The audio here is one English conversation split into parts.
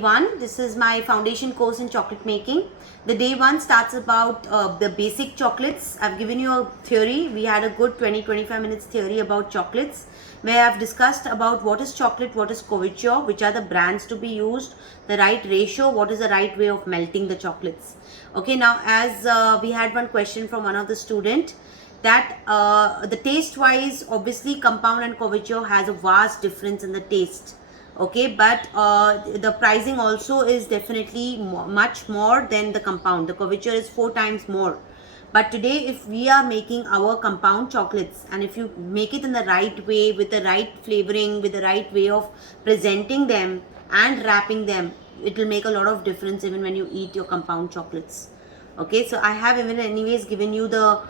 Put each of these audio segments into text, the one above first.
One, this is my foundation course in chocolate making. The day one starts about the basic chocolates. I've given you a theory. We had a good 20-25 minutes theory about chocolates, where I've discussed about what is chocolate, what is couverture, which are the brands to be used, the right ratio, what is the right way of melting the chocolates. Okay, now as we had one question from one of the student, that the taste wise, obviously compound and couverture has a vast difference in the taste. Okay, but the pricing also is definitely much more than the compound. The couverture is 4 times more. But today, if we are making our compound chocolates, and if you make it in the right way, with the right flavoring, with the right way of presenting them and wrapping them, it will make a lot of difference even when you eat your compound chocolates. Okay, so I have even anyways given you the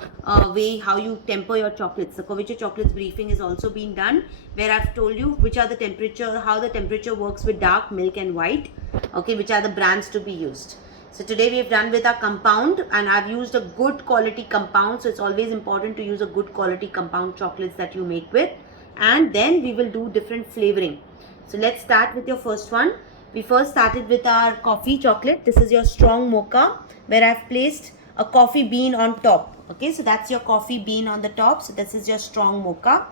way how you temper your chocolates. The couverture chocolates briefing is also been done, where I've told you which are the temperature, how the temperature works with dark, milk and white. Okay, which are the brands to be used. So today we have done with our compound, and I've used a good quality compound. So it's always important to use a good quality compound chocolates that you make with. And then we will do different flavoring. So let's start with your first one. We first started with our coffee chocolate. This is your strong mocha, where I've placed a coffee bean on top. Okay, so that's your coffee bean on the top. So this is your strong mocha.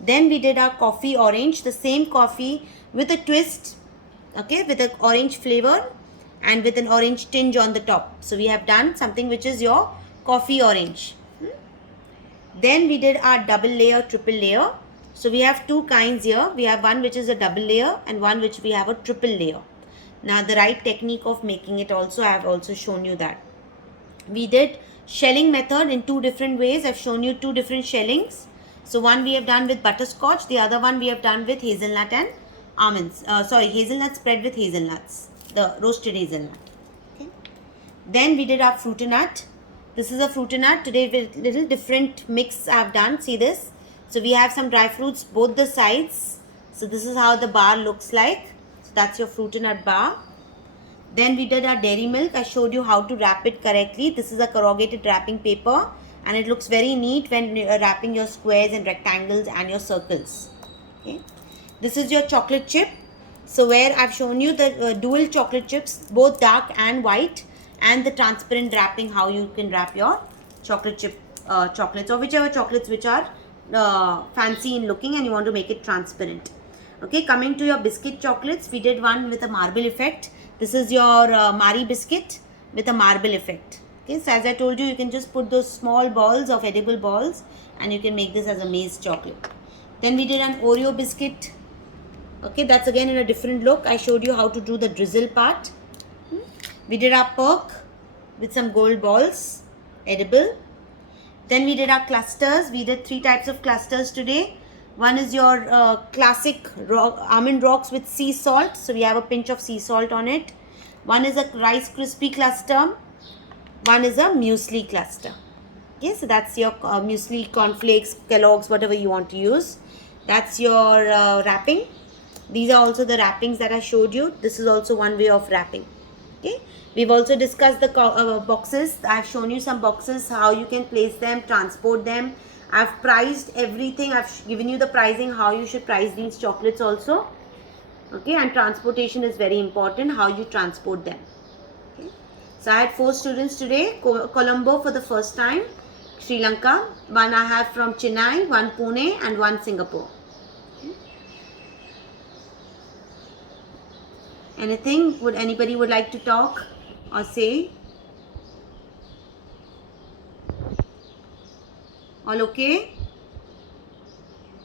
Then we did our coffee orange, the same coffee with a twist, okay, with an orange flavor and with an orange tinge on the top. So we have done something which is your coffee orange. Then we did our double layer, triple layer. So we have two kinds here. We have one which is a double layer and one which we have a triple layer. Now the right technique of making it also, I have also shown you that. We did shelling method in two different ways. I've shown you two different shellings. So one we have done with butterscotch, the other one we have done with hazelnut and almonds. Hazelnut spread with hazelnuts, the roasted hazelnut. Okay. Then we did our fruitinut. This is a fruitinut. Today with little different mix I have done. See this. So we have some dry fruits both the sides. So this is how the bar looks like. So that's your fruitinut bar. Then we did our dairy milk. I showed you how to wrap it correctly. This is a corrugated wrapping paper, and it looks very neat when wrapping your squares and rectangles and your circles. Okay. This is your chocolate chip. So where I've shown you the dual chocolate chips, both dark and white, and the transparent wrapping, how you can wrap your chocolate chip chocolates, or whichever chocolates which are fancy in looking and you want to make it transparent. Okay, coming to your biscuit chocolates, we did one with a marble effect. This is your Mari biscuit with a marble effect. Okay, so as I told you, you can just put those small balls of edible balls and you can make this as a maize chocolate. Then we did an Oreo biscuit. Okay, that's again in a different look. I showed you how to do the drizzle part. We did our perk with some gold balls, edible. Then we did our clusters. We did 3 types of clusters today. One is your classic almond rocks with sea salt. So we have a pinch of sea salt on it. One is a Rice Krispie cluster. One is a muesli cluster. Okay, so that's your muesli, cornflakes, Kellogg's, whatever you want to use. That's your wrapping. These are also the wrappings that I showed you. This is also one way of wrapping. Okay. We've also discussed the boxes. I've shown you some boxes, how you can place them, transport them. I've priced everything. I've given you the pricing, how you should price these chocolates also. Okay, and transportation is very important, how you transport them. Okay. So I had 4 students today. Colombo for the first time, Sri Lanka. One I have from Chennai, one Pune and one Singapore. Okay. Anything? Would anybody would like to talk or say? All okay?